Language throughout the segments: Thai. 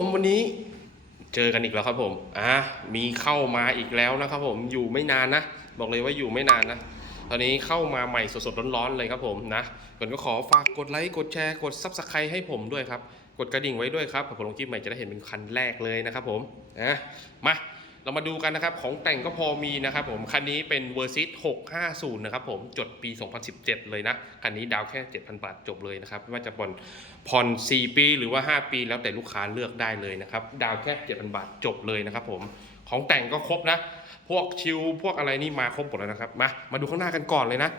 ผมวันนี้เจอกันอีกแล้วครับผม อะมีเข้ามาอีกแล้วนะครับผม อยู่ไม่นานนะ บอกเลยว่าอยู่ไม่นานนะ ตอนนี้เข้ามาใหม่สดๆร้อนๆเลยครับผมนะก่อนก็ขอฝากกดไลค์ กดแชร์ กดซับสไครต์ให้ผมด้วยครับ กดกระดิ่งไว้ด้วยครับผมลงคลิปใหม่จะได้เห็นเป็นคันแรกเลยนะครับผม นะ มา เรามาดูกันนะครับของแต่งก็พอมีนะครับผมคันนี้เป็นเวอร์ซิต650 นะครับผมจดปี 2017 เลยนะ คันนี้ดาวแค่ 7,000 บาทจบเลยนะครับ ไม่ว่าจะผ่อนผ่อน 4 ปีหรือว่า 5 ปีแล้วแต่ลูกค้าเลือกได้เลยนะครับ ดาวแค่ 7,000 บาทจบเลยนะครับผมของแต่งก็ครบนะ พวกชิลพวกอะไรนี่มาครบหมดแล้วนะครับ มามาดูข้างหน้ากันก่อนเลยนะ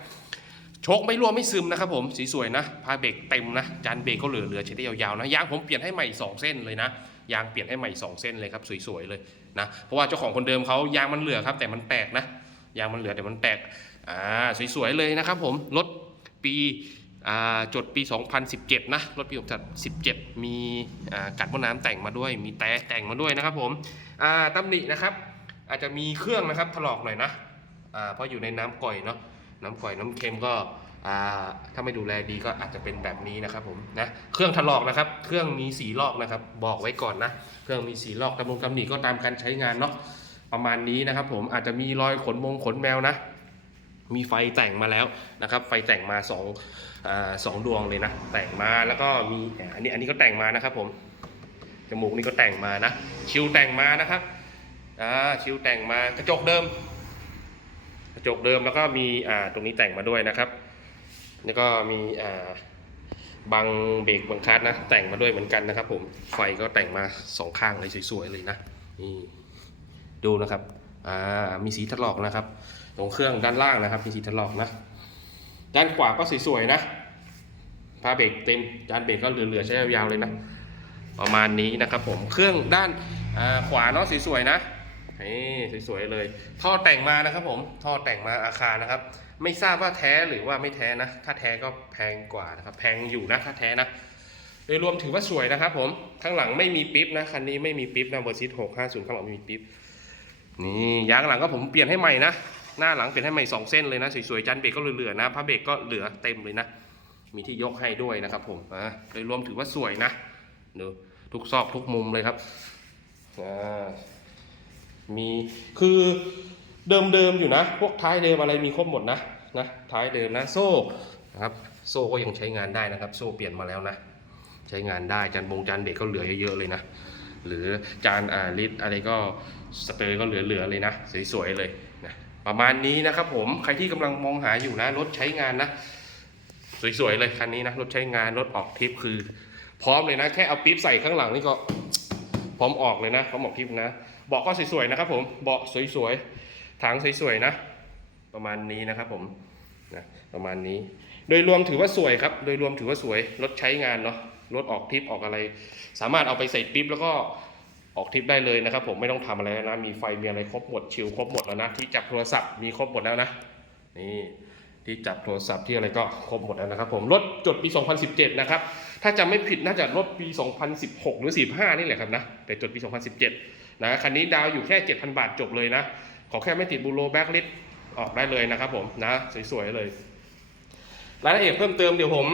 โชคไม่รั่วไม่ซึมนะครับผมสีสวยนะพาเบรกเต็มนะจานเบรกก็เหลือเหลือใช้ได้ยาวๆนะยางผมเปลี่ยนให้ใหม่ 2 เส้นเลยนะ ยางเปลี่ยนให้ใหม่ 2 เส้นเลยครับสวยๆเลยนะเพราะว่าเจ้าของคนเดิมเขายางมันเหลือครับ แต่มันแตกนะยางมันเหลือแต่มันแตกอ่าสวยๆเลยนะครับผมรถปีจดปี 2017 นะ รถปี 2017 มีกัดมะน้ำแต่งมาด้วย มีแต่แต่งมาด้วยนะครับผมตำหนินะครับ อาจจะมีเครื่องนะครับถลอกหน่อยนะเพราะอยู่ในน้ำก่อยเนาะ น้ำก่อยน้ำเค็มก็ ถ้าไม่ดูแลดีก็อาจจะเป็นแบบนี้นะครับผมนะเครื่องถลอกนะครับ เครื่องมีสีลอกนะครับ บอกไว้ก่อนนะ เครื่องมีสีลอกตำรงตำหนิก็ตามการใช้งานเนาะประมาณนี้นะครับ ผมอาจจะมีรอยขนมงขนแมวนะ มีไฟแต่งมาแล้วนะครับ ไฟแต่งมาสองอสองดวงเลยนะ แต่งมาแล้วก็มีอันนี้อันนี้ก็แต่งมานะครับ ผมจมูกนี่ก็แต่งมานะ ชิวแต่งมานะครับอ่าชิวแต่งมากระจกเดิม กระจกเดิมแล้วก็มีอ่าตรงนี้แต่งมาด้วยนะครับ แล้วก็มีอ่าบังเบรกบังคัดนะ แต่งมาด้วยเหมือนกันนะครับ ผมไฟก็แต่งมาสองข้างเลยสวยๆเลยนะนี่ดูนะครับอ่ามีสีถลอกนะครับ ตรงเครื่องด้านล่างนะครับ มีสีถลอกนะ ด้านขวาก็สวยๆนะพาเบรกเต็มจานเบรกก็เหลือๆใช้ยาวๆเลยนะ ประมาณนี้นะครับ ผมเครื่องด้านาขวาเนาะสวยๆนะนี่สวยๆเลย ท่อแต่งมานะครับ ผมท่อแต่งมาอาคารนะครับ ไม่ทราบว่าแท้หรือว่าไม่แท้นะ ถ้าแท้ก็แพงกว่านะครับ แพงอยู่นะถ้าแท้นะ โดยรวมถือว่าสวยนะครับผม ข้างหลังไม่มีปิ๊บนะ คันนี้ไม่มีปิ๊บนะเวอร์ซิต650ข้างหลังไม่มีปิ๊บ นี่ยางหลังก็ผมเปลี่ยนให้ใหม่นะ หน้าหลังเปลี่ยนให้ใหม่สองเส้นเลยนะสวยๆจันเบรกก็เหลือๆนะผ้าเบรกก็เหลือเต็มเลยนะ มีที่ยกให้ด้วยนะครับผมอ่าโดยรวมถือว่าสวยนะดูทุกซอกทุกมุมเลยครับอ่ามีคือ เดิมๆอยู่นะ พวกท้ายเดิมอะไรมีครบหมดนะนะท้ายเดิมนะโซ่นะครับโซ่ก็ยังใช้งานได้นะครับ โซ่เปลี่ยนมาแล้วนะ ใช้งานได้จานบงจานเบรกก็เหลือเยอะๆเลยนะ หรือจานอ่าลิตอะไรก็สเตอร์ก็เหลือๆเลยนะสวยๆเลยนะประมาณนี้นะครับผมใครที่กำลังมองหาอยู่นะรถใช้งานนะสวยๆเลยคันนี้นะรถใช้งานรถออกทริปคือ พร้อมเลยนะ แค่เอาปิ๊บใส่ข้างหลังนี่ก็พร้อมออกเลยนะพร้อมออกทริปนะเบาะก็สวยๆนะครับผมเบาะสวยๆ ถังสวยๆนะ ประมาณนี้นะครับผมนะประมาณนี้ โดยรวมถือว่าสวยครับ โดยรวมถือว่าสวยรถใช้งานเนาะรถออกทริปออกอะไร สามารถเอาไปใส่ปิ๊บแล้วก็ออกทริปได้เลยนะครับ ผมไม่ต้องทำอะไรแล้วนะ มีไฟมีอะไรครบหมดชิลครบหมดแล้วนะที่จับโทรศัพท์มีครบหมดแล้วนะนี่ที่จับโทรศัพท์ที่อะไรก็ครบหมดแล้วนะครับ ผมรถจดปี 2017 นะครับ ถ้าจำไม่ผิดน่าจะรถปี 2016 หรือ45นี่แหละครับนะแต่จดปี 2017 นะคันนี้ดาวอยู่แค่ 7,000 บาทจบเลยนะ ขอแค่ไม่ติดบูโรแบ็กลิสออกได้เลยนะครับผมนะสวยๆเลย รายละเอียดเพิ่มเติมเดี๋ยวผม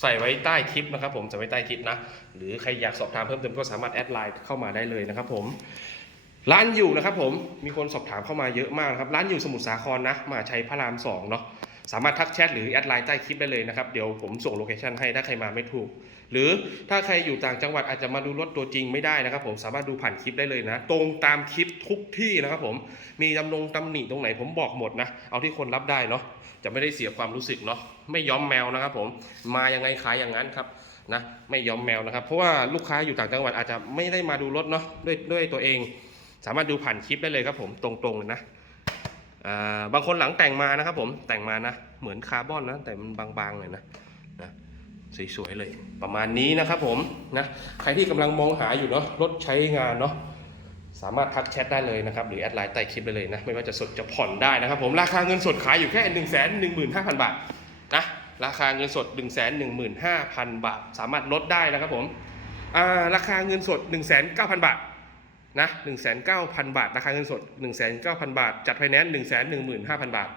ใส่ไว้ใต้คลิปนะครับผมใส่ไว้ใต้คลิปนะ หรือใครอยากสอบถามเพิ่มเติมก็สามารถแอดไลน์เข้ามาได้เลยนะครับผมร้านอยู่นะครับผมมีคนสอบถามเข้ามาเยอะมากนะครับร้านอยู่สมุทรสาครนะมหาชัยพระรามสองเนาะ สามารถทักแชทหรือแอดไลน์ใต้คลิปได้เลยนะครับ เดี๋ยวผมส่งโลเคชันให้ถ้าใครมาไม่ถูก หรือถ้าใครอยู่ต่างจังหวัดอาจจะมาดูรถตัวจริงไม่ได้นะครับ ผมสามารถดูผ่านคลิปได้เลยนะ ตรงตามคลิปทุกที่นะครับ ผมมีตำนงตำหนิตรงไหนผมบอกหมดนะ เอาที่คนรับได้เนาะจะไม่ได้เสียความรู้สึกเนาะไม่ย้อมแมวนะครับ ผมมายังไงขายอย่างนั้นครับนะไม่ย้อมแมวนะครับ เพราะว่าลูกค้าอยู่ต่างจังหวัดอาจจะไม่ได้มาดูรถเนาะด้วยด้วยตัวเอง สามารถดูผ่านคลิปได้เลยครับ ผมตรงๆเลยนะ บางคนหลังแต่งมานะครับผมแต่งมานะ เหมือนคาร์บอนนะ แต่มันบางๆเลยนะนะสวยๆเลยประมาณนี้นะครับผมนะใครที่กำลังมองหาอยู่เนาะรถใช้งานเนาะสามารถทักแชทได้เลยนะครับ หรือแอดไลน์ใต้คลิปได้เลยนะ ไม่ว่าจะสดจะผ่อนได้นะครับผมราคาเงินสดขายอยู่แค่1นึ่งแสนหนึ่งหมื่นห้าพันบาทนะราคาเงินสด1นึ่งแสนหนึ่งหมื่นห้าพันบาท สามารถลดได้นะครับผมราคาเงินสด1นึ่งแสนเก้าพันบาทนะ1 9 0 0 0บาท ราคาเงินสด1 9 0 0 0บาท จัดไฟแนนซ์1 1 5 0 0 0บาท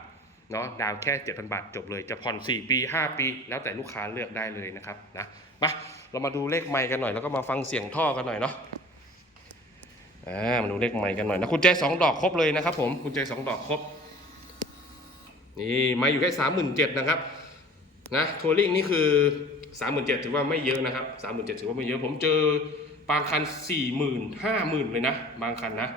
เนาะ ดาวแค่7,000บาทจบเลย จะผ่อน4ปี5ปี แล้วแต่ลูกค้าเลือกได้เลยนะครับ นะไปเรามาดูเลขไมค์กันหน่อย แล้วก็มาฟังเสียงท่อกันหน่อยเนาะ อ่า มาดูเลขไมค์กันหน่อยนะกุญแจสองดอกครบเลยนะครับผมกุญแจสองดอกครบ นี่ไมค์อยู่แค่สามหมื่นเจ็ดนะครับ นะ ทัวริงนี่คือสามหมื่นเจ็ดถือว่าไม่เยอะนะครับสามหมื่นเจ็ดถือว่าไม่เยอะ ผมเจอ บางคันสี่หมื่นห้าหมื่นเลยนะ บางคันนะ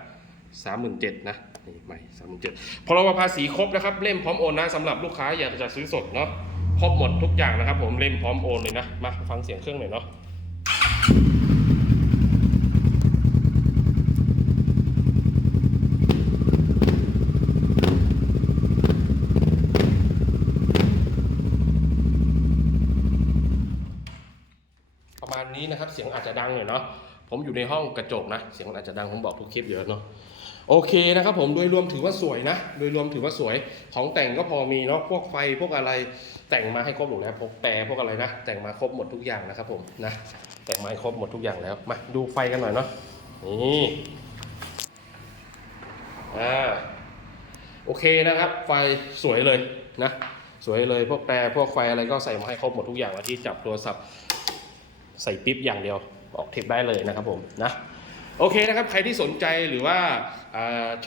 สามหมื่นเจ็ดนะนี่ใหม่สามหมื่นเจ็ดพอเราภาษีครบนะครับเล่มพร้อมโอนนะสำหรับลูกค้าอยากจะซื้อสดเนาะครบหมดทุกอย่างนะครับ ผมเล่มพร้อมโอนเลยนะมาฟังเสียงเครื่องหน่อยเนาะ ประมาณ นี้นะครับ เสียงอาจจะดังหน่อยเนาะผมอยู่ในห้องกระจกนะ เสียงมันอาจจะดังผมบอกทุกคลิปเยอะเนาะโอเคนะครับผมโดยรวมถือว่าสวยนะ โดยรวมถือว่าสวยของแต่งก็พอมีเนาะพวกไฟพวกอะไรแต่งมาให้ครบหมดแล้วพวกแต่พวกอะไรนะ แต่งมาครบหมดทุกอย่างนะครับผมนะแต่งมาครบหมดทุกอย่างแล้วมาดูไฟกันหน่อยเนาะนี่อ่าโอเคนะครับ ไฟสวยเลยนะสวยเลยพวกแต่พวกไฟอะไรก็ใส่มาให้ครบหมดทุกอย่างแล้วที่จับโทรศัพท์ ใส่ปิ๊บอย่างเดียวออกเทปได้เลยนะครับผมนะโอเคนะครับ ใครที่สนใจหรือว่าอ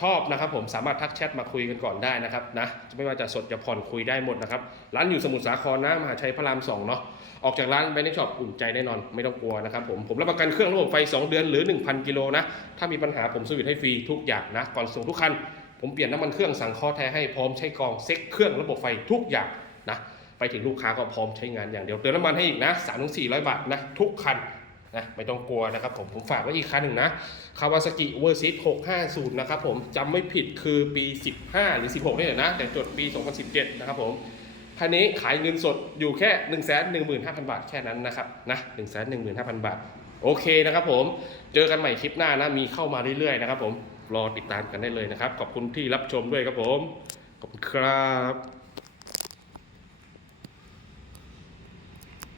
ชอบนะครับผมสามารถทักแชทมาคุยกันก่อนได้นะครับนะไม่ว่าจะสดจะผ่อนคุยได้หมดนะครับ ร้านอยู่สมุทรสาครนะมหาชัยพระรามสองเนาะออกจากร้านไปในช็อปอุ่นใจแน่นอนไม่ต้องกลัวนะครับผมผมรับประกันเครื่องระบบไฟ 2 เดือนหรือ 1,000 กิโลนะ ถ้ามีปัญหาผมสวิตให้ฟรีทุกอย่างนะ ก่อนส่งทุกคัน ผมเปลี่ยนน้ำมันเครื่องสั่งคอแท้ให้พร้อมใช้กองเซ็กเครื่องระบบไฟทุกอย่างนะ ไปถึงลูกค้าก็พร้อมใช้งานอย่างเดียวเติมน้ำมันให้อีกนะ3 4 0 0บาทนะทุกคันนะไม่ต้องกลัวนะครับผมผมฝากไว้อีกคันหนึ่งนะคาวาซากิเวอร์ซิต650 นะครับผมจำไม่ผิดคือปี 15 หรือ 16นี่แหละนะ แต่จดปี 2017 นะครับผมคันนี้ขายเงินสดอยู่แค่ 1 1 5 0 0 0 บาทแค่นั้นนะครับนะ1 1 5 0 0 0 บาท โอเคนะครับผมเจอกันใหม่คลิปหน้านะ มีเข้ามาเรื่อยๆนะครับผมรอติดตามกันได้เลยนะครับ ขอบคุณที่รับชมด้วยครับผม ขอบคุณครับ